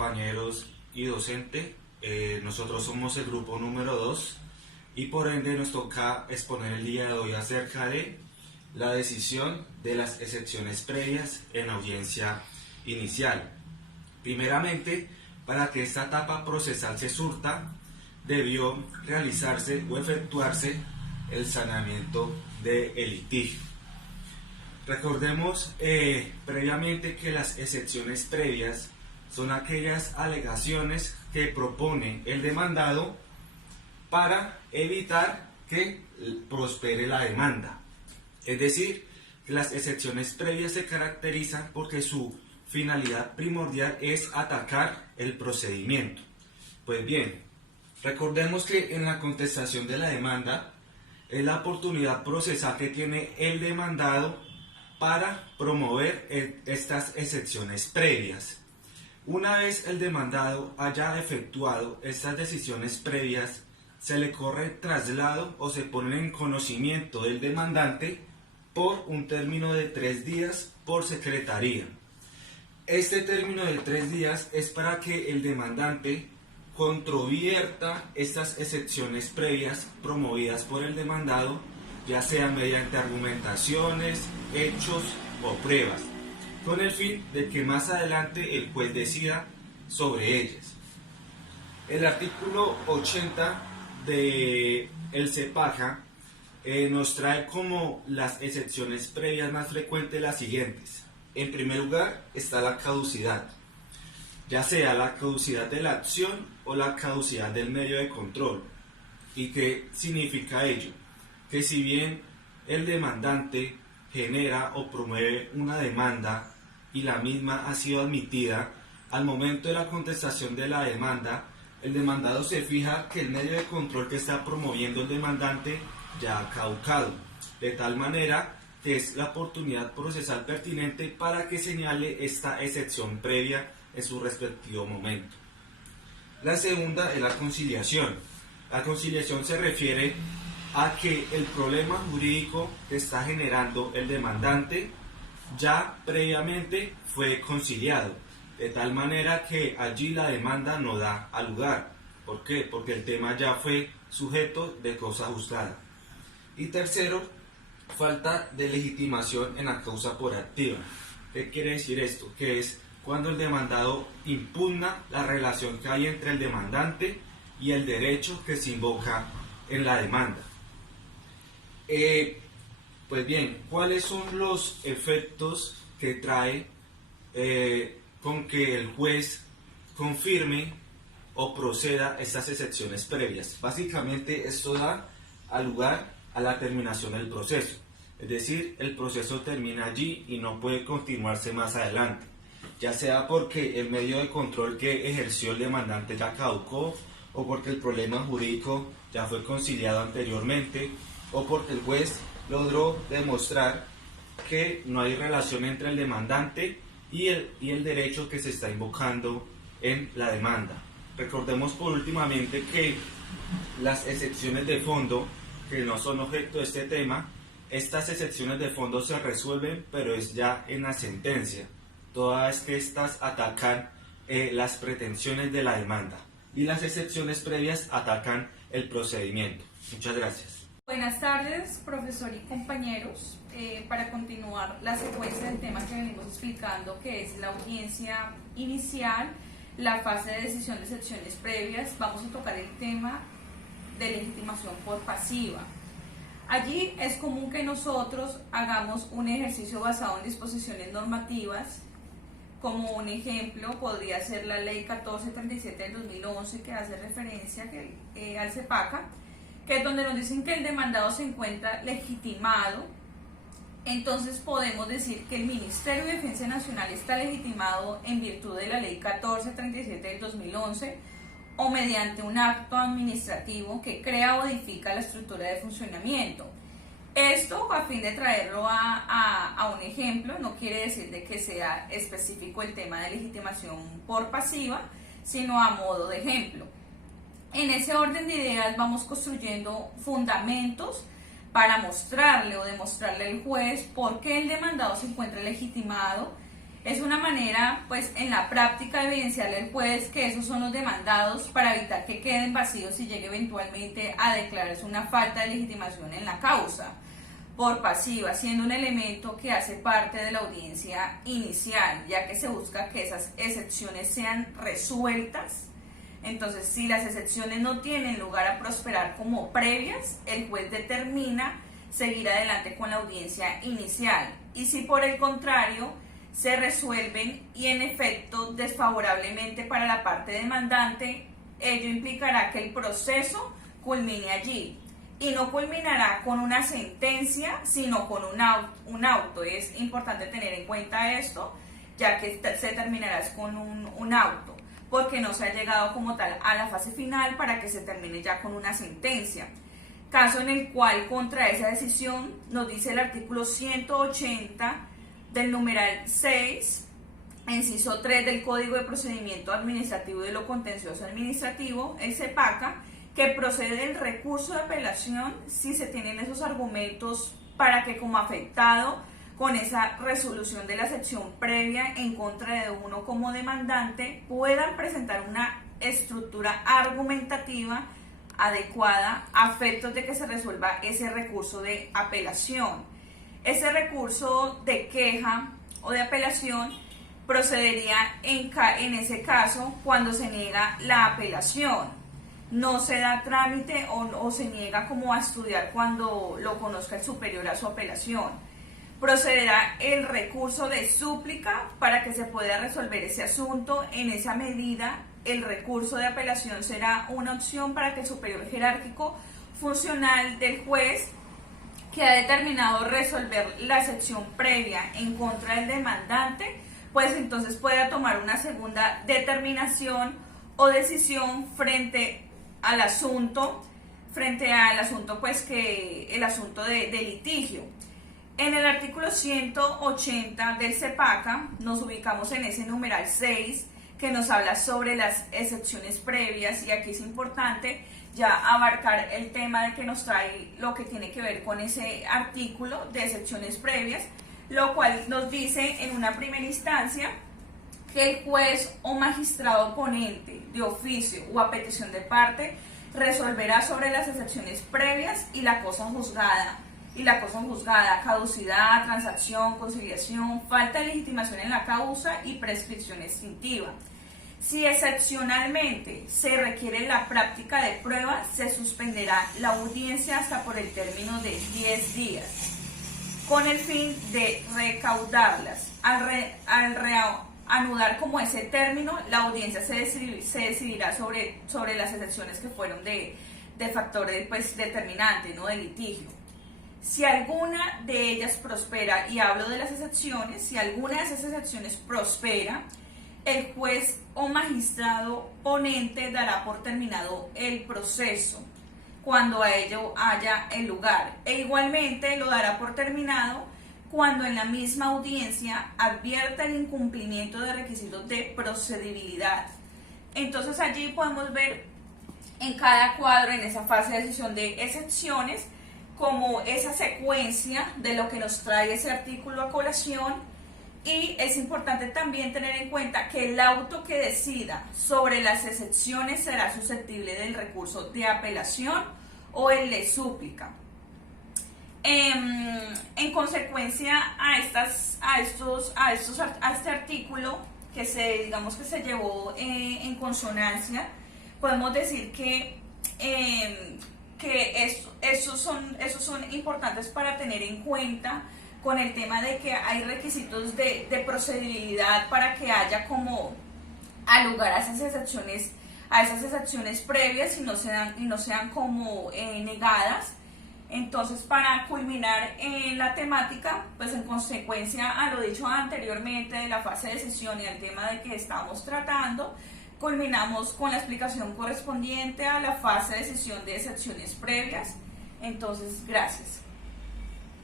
compañeros y docente. Nosotros somos el grupo número 2 y por ende nos toca exponer el día de hoy acerca de la decisión de las excepciones previas en audiencia inicial. Primeramente, para que esta etapa procesal se surta, debió realizarse o efectuarse el saneamiento del litigio. Recordemos previamente que las excepciones previas son aquellas alegaciones que propone el demandado para evitar que prospere la demanda. Es decir, que las excepciones previas se caracterizan porque su finalidad primordial es atacar el procedimiento. Pues bien, recordemos que en la contestación de la demanda es la oportunidad procesal que tiene el demandado para promover estas excepciones previas. Una vez el demandado haya efectuado estas decisiones previas, se le corre traslado o se pone en conocimiento del demandante por un término de 3 días por secretaría. Este término de 3 días es para que el demandante controvierta estas excepciones previas promovidas por el demandado, ya sea mediante argumentaciones, hechos o pruebas, con el fin de que más adelante el juez decida sobre ellas. El artículo 80 del CEPAJA nos trae como las excepciones previas más frecuentes las siguientes. En primer lugar está la caducidad, ya sea la caducidad de la acción o la caducidad del medio de control. ¿Y qué significa ello? Que si bien el demandante genera o promueve una demanda y la misma ha sido admitida, al momento de la contestación de la demanda, el demandado se fija que el medio de control que está promoviendo el demandante ya ha caducado, de tal manera que es la oportunidad procesal pertinente para que señale esta excepción previa en su respectivo momento. La segunda es la conciliación. La conciliación se refiere a que el problema jurídico que está generando el demandante ya previamente fue conciliado, de tal manera que allí la demanda no da a lugar. ¿Por qué? Porque el tema ya fue sujeto de cosa juzgada. Y tercero, falta de legitimación en la causa por activa. ¿Qué quiere decir esto? Que es cuando el demandado impugna la relación que hay entre el demandante y el derecho que se invoca en la demanda. Pues bien, ¿cuáles son los efectos que trae con que el juez confirme o proceda a estas excepciones previas? Básicamente esto da lugar a la terminación del proceso, es decir, el proceso termina allí y no puede continuarse más adelante, ya sea porque el medio de control que ejerció el demandante ya caducó, o porque el problema jurídico ya fue conciliado anteriormente, o porque el juez logró demostrar que no hay relación entre el demandante y el derecho que se está invocando en la demanda. Recordemos por últimamente que las excepciones de fondo, que no son objeto de este tema, estas excepciones de fondo se resuelven, pero es ya en la sentencia, todas que estas atacan las pretensiones de la demanda, y las excepciones previas atacan el procedimiento. Muchas gracias. Buenas tardes, profesor y compañeros. Para continuar la secuencia del tema que venimos explicando, que es la audiencia inicial, la fase de decisión de excepciones previas, vamos a tocar el tema de legitimación por pasiva. Allí es común que nosotros hagamos un ejercicio basado en disposiciones normativas. Como un ejemplo podría ser la ley 1437 del 2011, que hace referencia al CEPAJA, que es donde nos dicen que el demandado se encuentra legitimado. Entonces podemos decir que el Ministerio de Defensa Nacional está legitimado en virtud de la ley 1437 del 2011 o mediante un acto administrativo que crea o modifica la estructura de funcionamiento. Esto, a fin de traerlo a un ejemplo, no quiere decir de que sea específico el tema de legitimación por pasiva, sino a modo de ejemplo. En ese orden de ideas vamos construyendo fundamentos para mostrarle o demostrarle al juez por qué el demandado se encuentra legitimado Es una manera, pues, en la práctica de evidenciarle al juez que esos son los demandados para evitar que queden vacíos y llegue eventualmente a declararse una falta de legitimación en la causa por pasiva, siendo un elemento que hace parte de la audiencia inicial, ya que se busca que esas excepciones sean resueltas. Entonces, si las excepciones no tienen lugar a prosperar como previas, el juez determina seguir adelante con la audiencia inicial. Y si por el contrario se resuelven y en efecto desfavorablemente para la parte demandante, ello implicará que el proceso culmine allí y no culminará con una sentencia, sino con un auto. Es importante tener en cuenta esto, ya que se terminará con un auto, porque no se ha llegado como tal a la fase final para que se termine ya con una sentencia. Caso en el cual contra esa decisión nos dice el artículo 180 del numeral 6, inciso 3 del Código de Procedimiento Administrativo y de lo Contencioso Administrativo, el CEPACA, que procede el recurso de apelación si se tienen esos argumentos para que como afectado con esa resolución de la sección previa en contra de uno como demandante puedan presentar una estructura argumentativa adecuada a efectos de que se resuelva ese recurso de apelación. Ese recurso de queja o de apelación procedería en ese caso cuando se niega la apelación. No se da trámite o se niega como a estudiar cuando lo conozca el superior a su apelación. Procederá el recurso de súplica para que se pueda resolver ese asunto. En esa medida, el recurso de apelación será una opción para que el superior jerárquico funcional del juez que ha determinado resolver la sección previa en contra del demandante, pues entonces pueda tomar una segunda determinación o decisión frente al asunto pues que el asunto de litigio. En el artículo 180 del CEPACA nos ubicamos en ese numeral 6 que nos habla sobre las excepciones previas, y aquí es importante ya abarcar el tema de que nos trae lo que tiene que ver con ese artículo de excepciones previas, lo cual nos dice en una primera instancia que el juez o magistrado ponente de oficio o a petición de parte resolverá sobre las excepciones previas y la cosa juzgada, caducidad, transacción, conciliación, falta de legitimación en la causa y prescripción extintiva. Si excepcionalmente se requiere la práctica de prueba, se suspenderá la audiencia hasta por el término de 10 días, con el fin de recaudarlas. Al anudar como ese término, la audiencia se decidirá sobre las excepciones que fueron de factores pues, determinantes, ¿no? De litigio. Si alguna de ellas prospera, y hablo de las excepciones, si alguna de esas excepciones prospera, el juez o magistrado ponente dará por terminado el proceso cuando a ello haya el lugar, e igualmente lo dará por terminado cuando en la misma audiencia advierta el incumplimiento de requisitos de procedibilidad. Entonces allí podemos ver en cada cuadro, en esa fase de decisión de excepciones, como esa secuencia de lo que nos trae ese artículo a colación. Y es importante también tener en cuenta que el auto que decida sobre las excepciones será susceptible del recurso de apelación o el de súplica. En consecuencia a este artículo que se llevó en consonancia, podemos decir que esos son importantes para tener en cuenta con el tema de que hay requisitos de procedibilidad para que haya como al lugar a esas excepciones previas y no sean como negadas. Entonces, para culminar en la temática, pues en consecuencia a lo dicho anteriormente de la fase de decisión y al tema de que estamos tratando, culminamos con la explicación correspondiente a la fase de decisión de excepciones previas. Entonces, gracias.